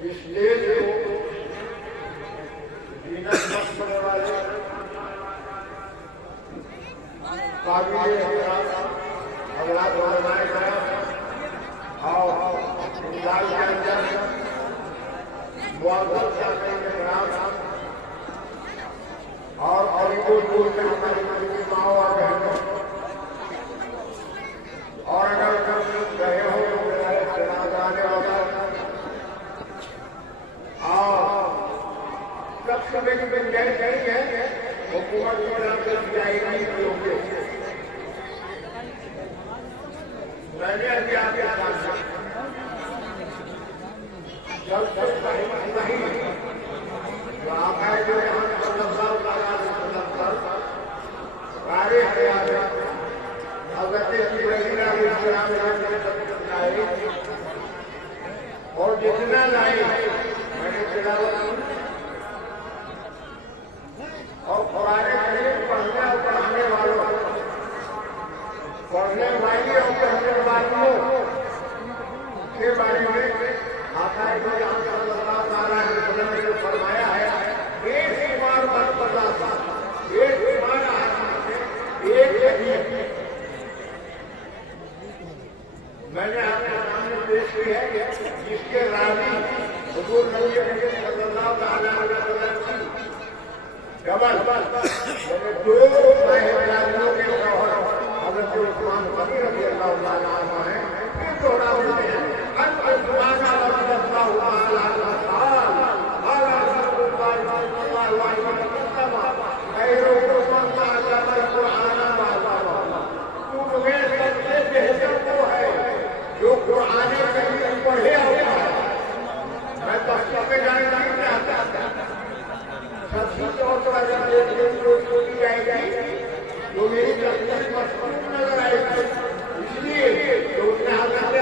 اس لیے زینت بخشنے والے قابل احترام حضرات علماء کرام اور مزاج کے اندر معزز سامعین کرام اور دور میں ہماری ماؤں اور بہنوں اور اگر رہے ہو تو جانے والا اور سب سے بڑی گنجائش ہے حکومت کی طرف سے جائے گی میں نے ابھی آپ کے ساتھ جب نہیں آپ آئے جو سارے حیات حضرت ابراہیم علیہ السلام اور جتنا لائے میں نے تلاوت اور قرآن کریم پڑھنے اور پڑھانے والوں پڑھنے والی اور پڑھنے والوں کے بارے میں آقا صلی اللہ علیہ وسلم نے فرمایا ہے ایک ایمان برپتا ایک ایمان ایک میں نے آپ کے سامنے پیش کی ہے جس کے راوی حضور نبی کریم صلی اللہ علیہ وسلم کی قبر دو صاحبزادوں کے شوہر حضرت عثمان غنی رضی اللہ تعالیٰ عنہ ہیں پھر دوہرا ہوتے ہیں عثمان رضی اللہ تعالیٰ جو قرآن کریم پڑھے ہوتا ہے میں تحقیق پہ جانے نہیں چاہتا سب طور پر کی جائے گی جو میری تصویر مشہور نظر آئے گی اس لیے جو اس نے حضرت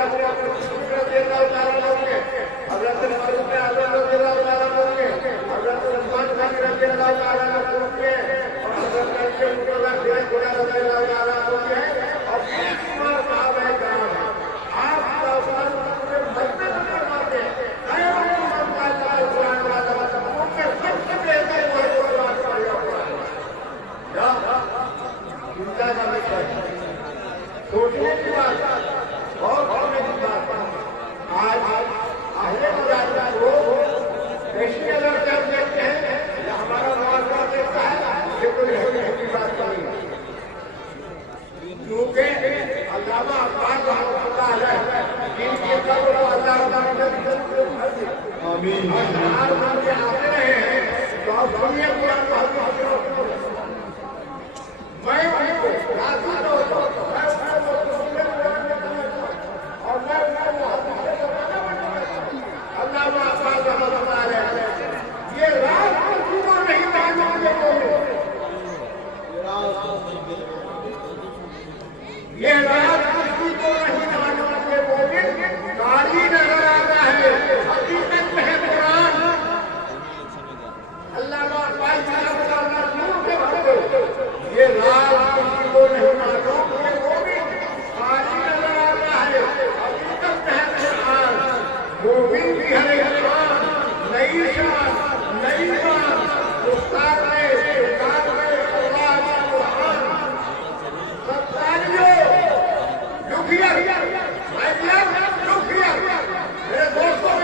رضی اللہ تعالیٰ لوگ کے حضرت مسعود رضی اللہ تعالیٰ لوگ کے حضرت عثمان غنی رضی اللہ تعالیٰ لوگ کے اور حضرت رضی اللہ تعالیٰ لوگ کے اور صحابہ کرام ہیں سوچنے کی بات بہت ہونے کی بات آج اہل مجاہدہ کو ایسی نظر سے ہم دیکھتے ہیں یا ہمارا معاشرہ دیکھتا ہے یہ کوئی ہونے کی بات نہیں ہے کیونکہ علامہ عباس رحمۃ اللہ علیہ جن کی قبر اللہ آمین آتے رہے ہیں تو آپ سنیے قرآن میں ان کو راضی ہوتا ہوں اور میں علامہ عباس رحمۃ اللہ علیہ یہ راز صبح نہیں معلوم یہ راز کسی کو نہیں معلوم کہ مومن غازی نظر آتا ہے حقیقت میں ہے قرآن علامہ عباس رحمۃ اللہ نور سے بھرے یہ راز کسی کو نہیں معلوم کہ مومن غازی نظر آتا ہے حقیقت میں ہے قرآن مومن بھی ہے قرآن نئی شان نئی شان استاد میں استاد میں قرآن میرے دوستوں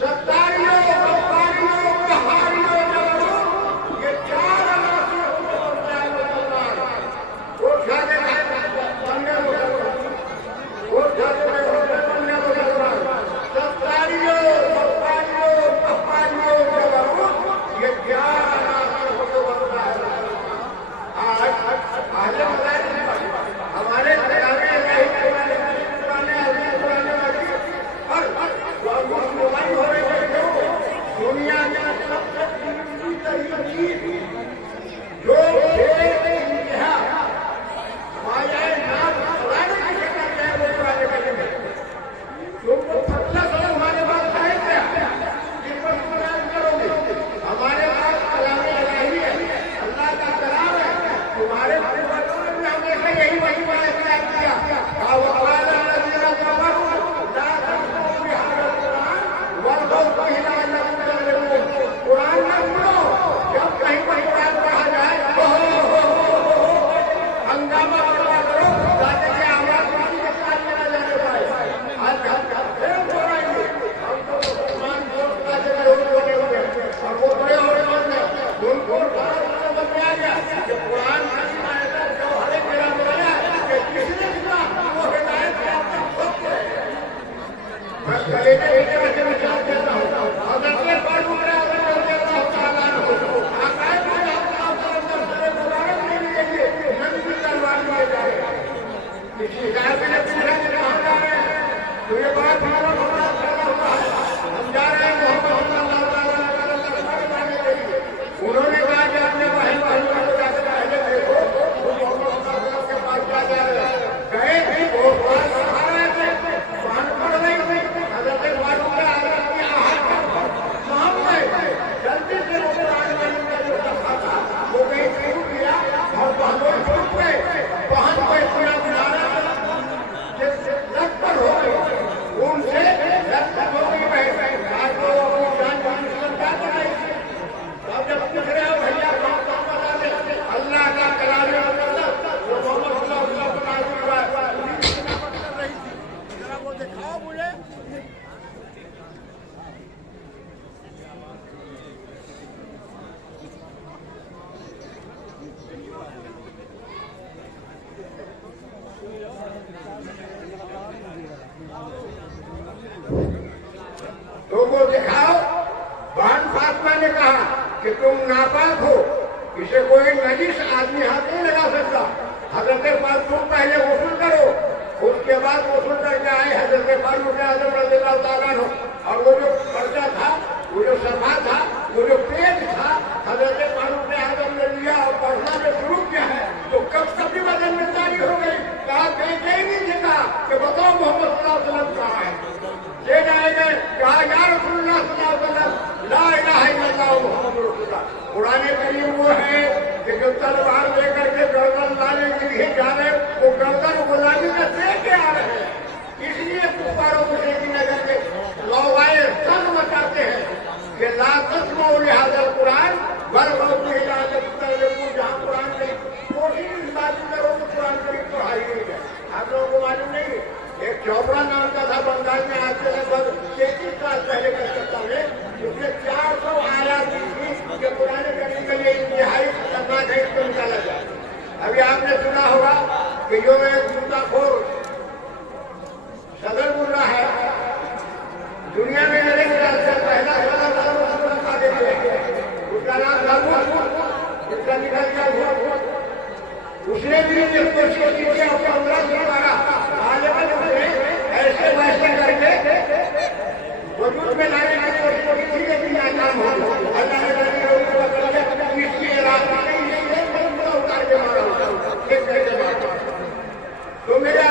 ستاریوں افغانیوں بہاریوں یہ چار ستاریوں افغانیوں بہاریوں صاحب نے پوچھا کہ کہاں جا رہے ہیں تو یہ بات ہمارا برداشت کرنا ہوا ہے ہم جا رہے ہیں محمد صلی اللہ علیہ وسلم کے لیے. انہوں نے کہا کہ اپنے بہن بھائیوں کو جا کے پہلے دیکھو وہ محمد صلی اللہ علیہ وسلم کے پاس کیا جا رہے ہیں. گئے بھی وہ بات سکھا رہے تھے وہاں پڑ رہی تھی حضرت معلوم ہے حضرت کی آہت وہاں پہ جلدی سے وہ قرآن کرنے کا جو سفا تھا وہ کہیں شروع کیا اور بہنوں چھوٹ پہ بہن کو اتنا گزارا جس سے لگ پر ہو گئی ان سے لگ پر ہو گئی بہن آج وہ اپنی جان کی دشمن کیا کر رہی تھی. اب جب پوچھ رہے ہو بھیا کہاں بتا دیں اللہ کا کلام مقدس جو محمد صلی اللہ علیہ وسلم کا نازل ہوا ہے ذرا وہ دکھاؤ مجھے. تو وہ دکھاؤ. بہن فاطمہ نے کہا کہ تم ناپاک ہو اسے کوئی نجس آدمی ہاتھ نہیں لگا سکتا. حضرت تم پہلے غسل کرو اس کے بعد غسل کر کے آئے حضرت فاروق اعظم رضی اللہ تعالیٰ عنہ. اور وہ جو پردہ تھا وہ جو صفا تھا وہ جو پیج تھا حضرت فاروق اعظم نے لیا اور پڑھنا جو شروع کیا ہے تو کب تک بھی بدن میں جاری ہو گئی. کہا کہیں نہیں دیکھا کہ بتاؤ محمد صلی اللہ علیہ وسلم کہاں ہے. لے جائے گئے کہا یا رسول اللہ صلی اللہ علیہ وسلم لا الہ الا اللہ محمد رسول اللہ. قرآن کریم وہ ہے کہ جو تلوار لے کر کے گردن لانے کے لیے جا رہے وہ گردن غلامی کا دے کے آ رہے ہیں. اس لیے کفاروں کو کی نظر کے لوائے سن بچاتے ہیں کہ لا تسمعوا لهذا القرآن والغوا فيه لعلكم تغلبون. جہاں قرآن کریم کوشش اس بات کرو کہ قرآن کریم پڑھائی نہیں ہے. آپ لوگوں کو معلوم نہیں ایک چوپڑا نام کا تھا بنگال میں آج سے لگ بھگ 33 سال پہلے کا سکتا ہے اس نے 400 آیات دی کہ قرآن کریم کے لیے انتہائی خطرناک ہے اس کو نکالا جائے. ابھی آپ نے سنا ہوگا کہ جو ایک جوتا خور صدر ملا ہے دنیا میں میرے خیال سے پہلا اس کا نام تھا اس کا نکل گیا. اس نے بھی کوشش کی کہ اپنا عمرہ کروانا ایسے ویسے کر کے وجود میں لانے کی کوشش کی لیکن ناکام ہو. اللہ نے اس کی اتار کے مارا تو میرے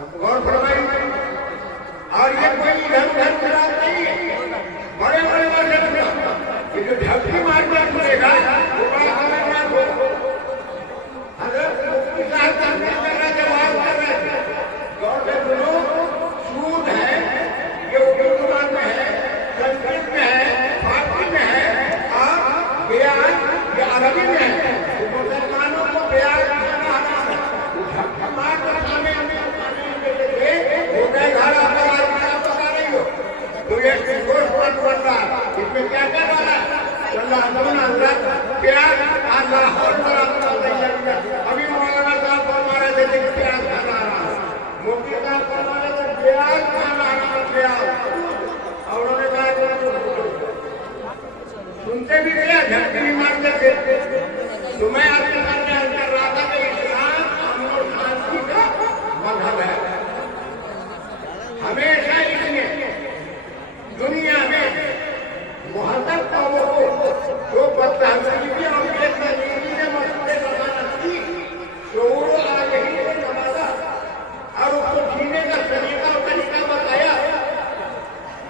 غور فرمائیے. اور یہ کوئی ادھر ادھر خراب نہیں ہے. بڑے بڑے مذہب یہ جو ڈھکی مار کر پڑے گا وہ بڑا خطرناک ہو. حضرت مفتی صاحب جواب کر رہے تھے. غور سے سنو, سود ہے یہ اردو زبان میں ہے, سنسکرت میں ہے, فارسی میں ہے, اور بیان یہ عربی میں ہے. مسلمانوں کو بیان کرنا حرام ہے. ڈھکی مار کر سامنے ہو گئے گھر آپ بتا رہی ہو تو یہ بن رہا ہے. اس میں کیا کر رہا ہے پیاز ابھی مولانا صاحب فرما رہے تھے کہ پیاز کھانا رہا, مفتی صاحب فرما رہے تھے پیاز کھانا رہا, پیاز. اور انہوں نے کہا سنتے بھی تھے, جھٹکے بھی مارتے تھے. تو میں آپ کے سامنے عرض کر رہا تھا کہ اسلام امن اور شانتی کا مذہب ہے. ہمیشہ اس نے دنیا میں مہذب قوموں کو جو بدتہذیبی اور بے تہذیبی نے مسئلے بنانا تھی, شعور و آگہی سے نوازا اور اس کو جینے کا طریقہ اور طریقہ بتایا.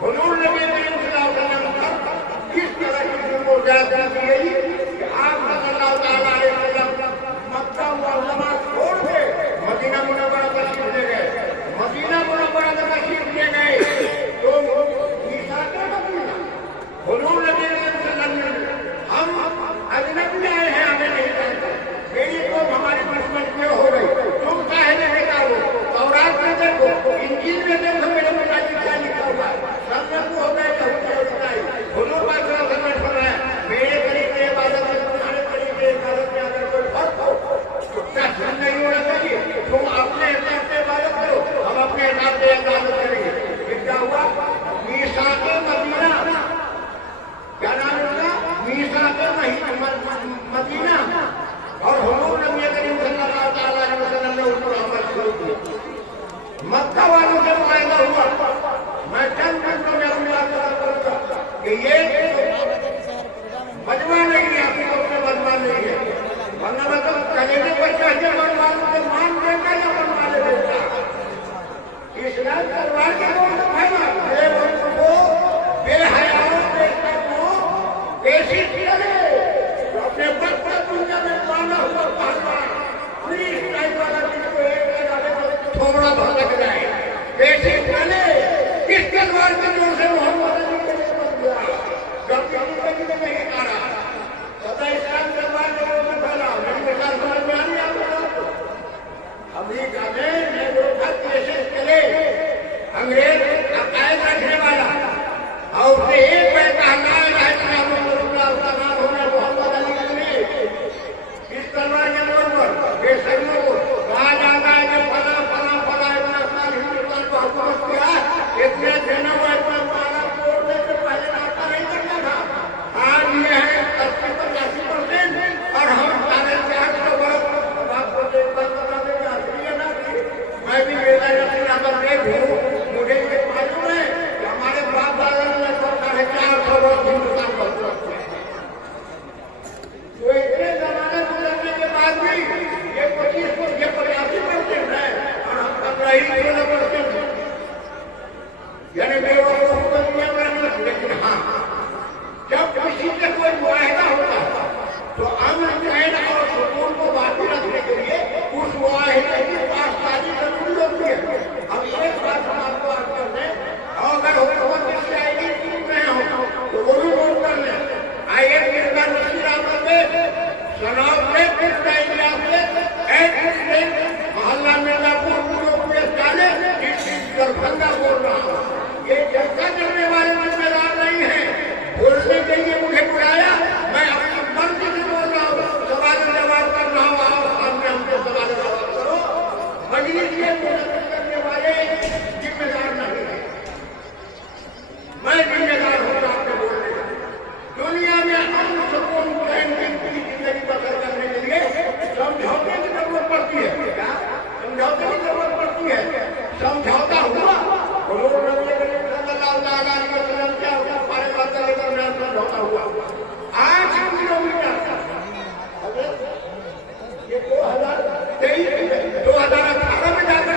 حضور نبی کریم صلی اللہ علیہ وسلم پر کس طرح کی مجاہدہ کی گئی کہ آپ صلی اللہ تعالیٰ علیہ وسلم مکہ معظمہ چھوڑ کے مدینہ منورہ تشریف لے گئے. مدینہ منورہ تشریف لے گئے تو حضور نبی صلی اللہ علیہ وسلم ہم اجنبی آئے ہیں, ہمیں نہیں جانتے. میری قوم ہماری دشمن کیوں ہو گئی, تم چاہے نہیں نکالو. تورات میں دیکھو, انجیل میں دیکھو میرے مطابق کیا لکھا ہوا ہے. سب میں ہو گئے حضور پاک صلی اللہ علیہ وسلم فرمایا ہے میرے طریقے عبادت میں تمہارے طریقے عبادت میں اگر کوئی فرق ہو کیا سن نہیں ہونا چاہیے. تم اپنے حساب سے عبادت کرو, ہم اپنے حساب سے عبادت کریں گے. پھر کیا ہوا, میثاق مدینہ, کیا نام ہوگا, میثاق مدینہ, اور حضور نبی کریم صلی اللہ تعالیٰ علیہ وسلم نے اس پر عمل شروع کیا. مکہ والوں سے معاہدہ ہوا. میں چند منٹوں میں اپنے آپ کروں گا کہ یہ مجمع نہیں ہے, آپ کو اپنے مجمع نہیں ہے, ورنہ میں تو کلیجے پر چڑھ کے بنوانے سے مان دے گا یا بنوانے دے گا. اسلام تلوار کے بول ہے نا, بے وقت کو بے حیاؤں بے کو ایسی کرے اپنے وقت پر دنیا میں پانا ہوا پہلوان پوری اسٹائل والا جس کو ایک لگانے کو تھوڑا بھلک جائے. ایسی کرے کس تلوار کے جوڑ سے محمد علی کے لیے بن گیا جب زندگی میں نہیں آ رہا. سدا اسلام تلوار کے جوڑ سے پھیلا. میری مثال سمجھ میں آ رہی ہے آپ کو. امریکہ میں لوگ ایسے چلے انگریز عقائد رکھنے والا, اور اس نے ایک بار کہا لا الہ الا اللہ محمد رسول اللہ, اس کا نام ہونا محمد علی کے لیے. اس تلوار کے طور پر بے صدیوں کو کہا جاتا ہے کہ فلاں فلاں فلاں اتنا سال ہندوستان کو حکومت کیا, اتنے دینا ہوا اتنا مالا توڑنے سے پہلے راستہ نہیں کرنا تھا. آج یہ ہے 80-85%, اور ہم 4.5 برس آپ کو ایک بات بتا دیں کہ اصلی ہے نا, میں بھی میرا یقین اگر ایک ہوں, مجھے یہ معلوم ہے کہ ہمارے باپ دادا نے 450 برس ہندوستان کو حکومت کیا. تو اتنے زمانے گزرنے کے بعد بھی یہ 85% ہے, اور ہم کر رہی 16%. یعنی بے وقوف کو دنیا میں. لیکن ہاں, جب کسی سے کوئی معاہدہ ہوتا ہے تو امن چین اور سکون کو باقی رکھنے کے لیے اس معاہدے کی پاسداری ضروری ہوتی ہے. اب ایک بات ہم آپ کو عرض کر دیں, اور اگر حکومت اس سے آئی ٹیم میں ہو تو وہ بھی نوٹ کر لیں. آئیے مرزا نصیر احمد نے شناخت میں محلہ مرزا پور ڈالے دربھنگا بول رہا ہوں. یہ جلسہ کرنے والے ذمہ دار نہیں ہیں. بولنے کے لیے مجھے بلایا, میں اپنی مرضی سے بول رہا ہوں, سوال جواب کر رہا ہوں. آؤ سامنے ہم سے سوال جواب کرو. مجلس کے منعقد کرنے والے ذمہ دار نہیں ہیں, میں ذمہ دار ہوں آپ کے بولنے کا. دنیا میں امن سکون چین کی زندگی بسر کرنے کے لیے سمجھوتے کی ضرورت پڑتی ہے. کیا سمجھوتے کی ضرورت پڑتی ہے؟ سمجھوتا ہوا حضور نبی کریم صلی اللہ تعالیٰ علیہ وسلم کیا ہمارے بات کے درمیان سمجھوتا ہوا 8 کلومیٹر. یہ 2018 میں جا کر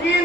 3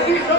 300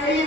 3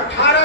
18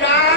4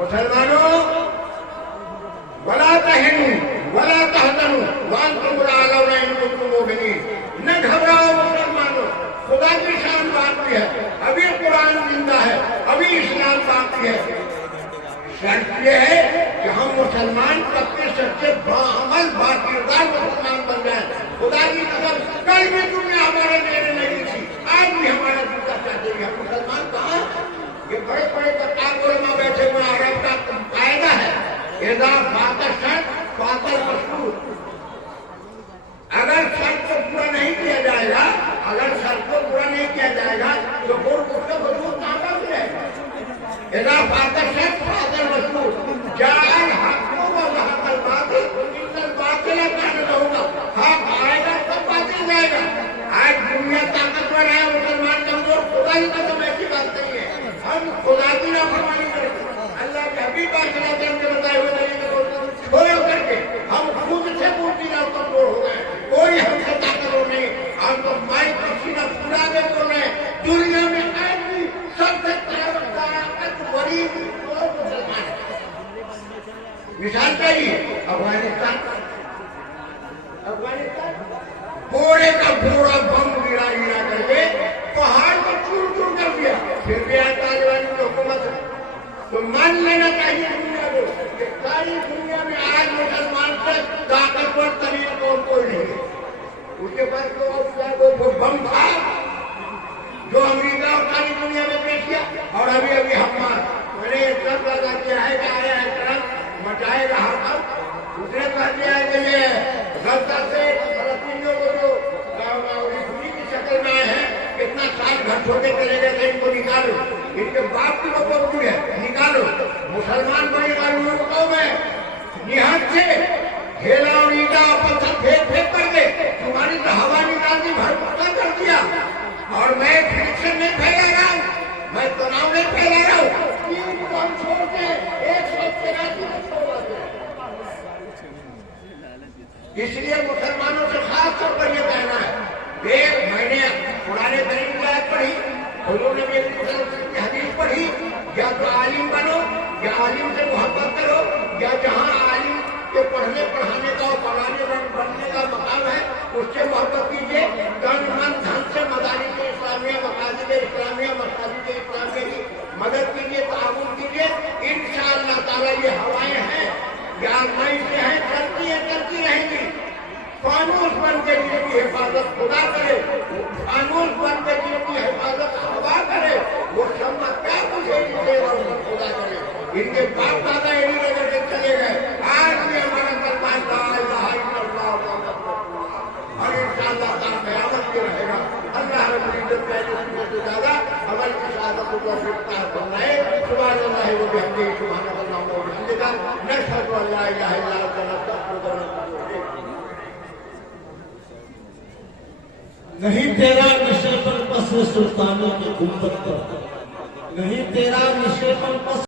مسلمانوں ولا تہنوا ولا تحزنوا وانتم الاعلون ان کنتم مؤمنین، نہ گھبراؤ مسلمانوں، خدا کی شان باقی ہے، ابھی قرآن زندہ ہے، ابھی اسلام باقی ہے۔ شرط یہ ہے کہ ہم مسلمان پکے سچے باعمل باکردار مسلمان بن جائیں۔ خدا کی قسم کل بھی دنیا ہمارے لینے نہیں تھی، آج بھی ہمارا دنیا چاہتے ہیں۔ ہم مسلمان کہاں؟ یہ بڑے بڑے بطار علماء بیٹھے ہوئے عرب کا قاعدہ ہے، اذا فات الشرط فات المشروط۔ اگر شرط کو پورا نہیں کیا جائے گا، اگر شرط کو پورا نہیں کیا جائے گا تو پھر اس کا وجود کہاں پر رہے گا؟ اذا فات الشرط فات المشروط، جاء الحق وزهق الباطل ان الباطل كان زهوقا۔ حق آئے گا سب باطل جائے گا۔ آج دنیا طاقتور ہے، مسلمان کمزور، خدا کی قسم ایسی بات نہیں ہے۔ ہم خدا کی نافرمانی کرتے ہیں، اللہ کے حبیب علیہ السلام کے بتائے ہوئے طریقے کو چھوڑ کر کے ہم خود سے مورتی نہ کمزور ہو گئے۔ کوئی ہم سے طاقتور نہیں، ہم تو مائی پسینہ پورا دے تو رہے۔ دنیا میں آج بھی سب سے طاقتور مسلمان ہے۔ مثال چاہیے افغانستان پورے کا پورا بم گرا کر کے پہاڑ کو چور چور کر دیا، پھر بھی آج طالبان کی حکومت ہے۔ تو مان لینا چاہیے دنیا کو کہ ساری دنیا میں آج مسلمان سے طاقتور ترین قوم کوئی نہیں ہے۔ اس کے بعد تو وہ بم تھا جو امریکہ اور ساری دنیا میں پیش کیا، اور ابھی میں نے یہ سب پیدا کیا ہے کہ آیا ہے ٹرمپ مچائے گا ہر وقت۔ اس نے کہہ دیا ہے کہ یہ غزہ سے فلسطینیوں کو جو کی شکل میں آئے ہیں، کتنا سال گھر چھوٹے چلے گئے تھے، ان کو نکالو، ان کے باپ کی وہ پوری ہے، نکالو۔ مسلمان بڑی قانون قوم ہے، نہاد سے ڈھیلا اور اینٹا اور پتھر پھینک کر کے تمہاری تو ہوا نکال دی، بھر پکا کر دیا، اور میں فریکشن نہیں پھیلا رہا ہوں، میں تناؤ نہیں پھیلا رہا ہوں، تین کام چھوڑ کے 183 کو چھوڑا دیا۔ اس لیے مسلمانوں سے خاص طور پر یہ کہنا ہے کہ میں نے قرآن کریم کی آیت پڑھی، حضور نبی صلی اللہ علیہ وسلم کی حدیث پڑھی، یا تو عالم بنو یا عالم سے محبت کرو، یا جہاں عالم کے پڑھنے پڑھانے کا اور پڑھانے بننے کا مقام ہے اس سے محبت کیجیے۔ تن من دھن سے مدارس اسلامیہ، مساجد اسلامیہ، مساجد اسلامیہ کی مدد کیجیے، تعاون کیجیے۔ انشاءاللہ تعالیٰ یہ ہوائیں ہیں، یہ آزمائشیں ہیں، چلتی رہیں گی۔ فانوس بن کے جن کی حفاظت خدا کرے، فانوس بن کے جن کی حفاظت ہوا کرے، وہ شمع کیا مجھے دے اور خدا کرے۔ ان کے باپ دادا ایڈی لے کے چلے گئے، آج بھی ہمارا کلمہ لا الہ الا اللہ محمد رسول اللہ، اور انشاءاللہ تعالیٰ قیامت بھی رہے گا۔ اللہ رب العزت پہلے سے زیادہ عمل کی شہادت کو توفیق بنائے۔ سبحان اللہ و بحمدہ، سبحان اللہ و بحمدہ، نشہد ان لا الہ الا انت نستغفرک ونتوب الیک۔ نہیں تیرا نشے پر پس سلطانی کی گنبد پر، نہیں تیرا نشے پر پس